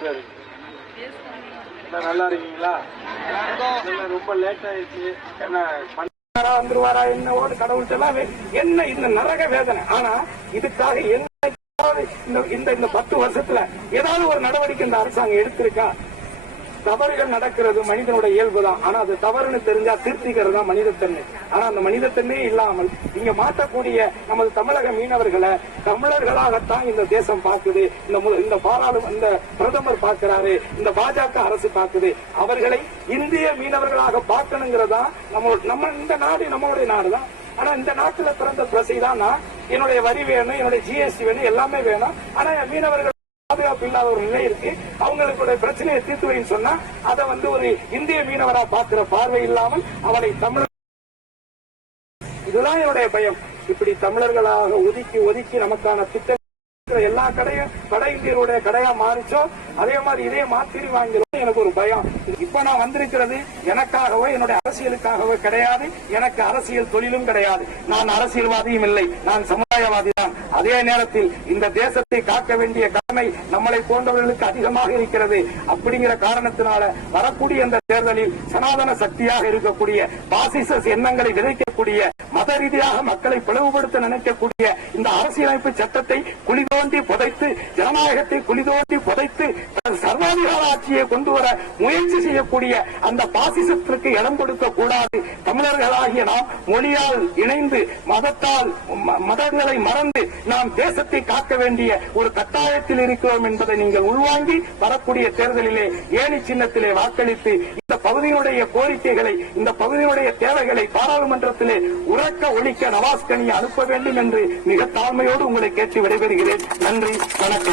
சரி என்ன நல்லா இருக்கீங்களா? என்ன ரொம்ப லேட் ஆயிடுச்சு. என்ன வந்துருவாரா என்ன ஓடு கடவுள்கிட்ட எல்லாம் என்ன இந்த நரக வேதனை? ஆனா இதுக்காக என்ன இந்த இந்த பத்து வருஷத்துல ஏதாவது ஒரு நடவடிக்கை இந்த அரசாங்கம் எடுத்திருக்கா? தவறுகள் நடக்கிறது மனிதனுடைய இயல்புதான் ஆனா அது தவறுன்னு தெரிஞ்சா திருத்திக்கிறது தான் மனிதத்தன்மை ஆனா அந்த மனிதத்தன்மையே இல்லாமல் இங்க மாற்றக்கூடிய நமது தமிழக மீனவர்களை தமிழர்களாகத்தான் இந்த தேசம் பார்க்குது. இந்த இந்த பாராளுமன்ற இந்த பிரதமர் பார்க்கிறாரு இந்த பாஜக அரசு பார்க்குது. அவர்களை இந்திய மீனவர்களாக பார்க்கணுங்கிறதா நம்ம நம்ம இந்த நாடு நம்மளுடைய நாடு தான். ஆனா இந்த நாட்டுல பிறந்த பிரசை தான் என்னுடைய வரி வேணும் என்னுடைய ஜிஎஸ்டி வேணும் எல்லாமே வேணும். ஆனா மீனவர்கள் பாதுகாப்பு இல்லாத ஒரு நிலை இருக்கு. அவங்களுடைய பிரச்சனையை தீர்த்து வைன்னு சொன்னா அதை வந்து ஒரு இந்திய மீனவரா பார்க்கிற பார்வை இல்லாமல் அவனை தமிழ் இதுதான் என்னுடைய பயம். இப்படி தமிழர்களாக ஒதுக்கி ஒதுக்கி நமக்கான திட்டம் எல்லா கடையும் வட இந்தியருடைய கடையா மாறிச்சோ அதே மாதிரி இதே மாத்திரி வாங்கிறோம் எனக்கு ஒரு பயம். இப்ப நான் வந்திருக்கிறது எனக்காகவோ என்னுடைய அரசியலுக்காகவோ கிடையாது. எனக்கு அரசியல் தொழிலும் கிடையாது. நான் அரசியல்வாதியும் இல்லை. நான் சமுதாயவாதி தான். அதே நேரத்தில் இந்த தேசத்தை காக்க வேண்டிய கடமை நம்மளை போன்றவர்களுக்கு அதிகமாக இருக்கிறது. அப்படிங்கிற காரணத்தினால வரக்கூடிய இந்த தேர்தலில் சனாதன சக்தியாக இருக்கக்கூடிய பாசிச எண்ணங்களை விதைக்கக்கூடிய மத ரீதியாக மக்களை பிளவுபடுத்த நினைக்கக்கூடிய இந்த அரசியலமைப்பு சட்டத்தை குளிதோண்டி புதைத்து ஜனநாயகத்தை குளிதோண்டி புதைத்து சர்வாதிகார ஆட்சியை கொண்டு வர முயற்சி செய்யக்கூடிய அந்த பாசிசத்திற்கு இடம் கொடுக்க கூடாது தமிழர்களாகிய நாம் மொழியால் இணைந்து மதத்தால் மதங்களை மறந்து நாம் தேசத்தை காக்க வேண்டிய ஒரு கட்டாயத்தில் இருக்கிறோம் என்பதை நீங்கள் உள்வாங்கி வரக்கூடிய தேர்தலிலே ஏணி சின்னத்திலே வாக்களித்து இந்த பகுதியினுடைய கோரிக்கைகளை இந்த பகுதியினுடைய தேவைகளை பாராளுமன்றத்திலே உரக்க உறக்க ஒழிக்க நவாஸ்கனியை அனுப்ப வேண்டும் என்று மிக தாழ்மையோடு உங்களை கேட்டு விடைபெறுகிறேன். நன்றி வணக்கம்.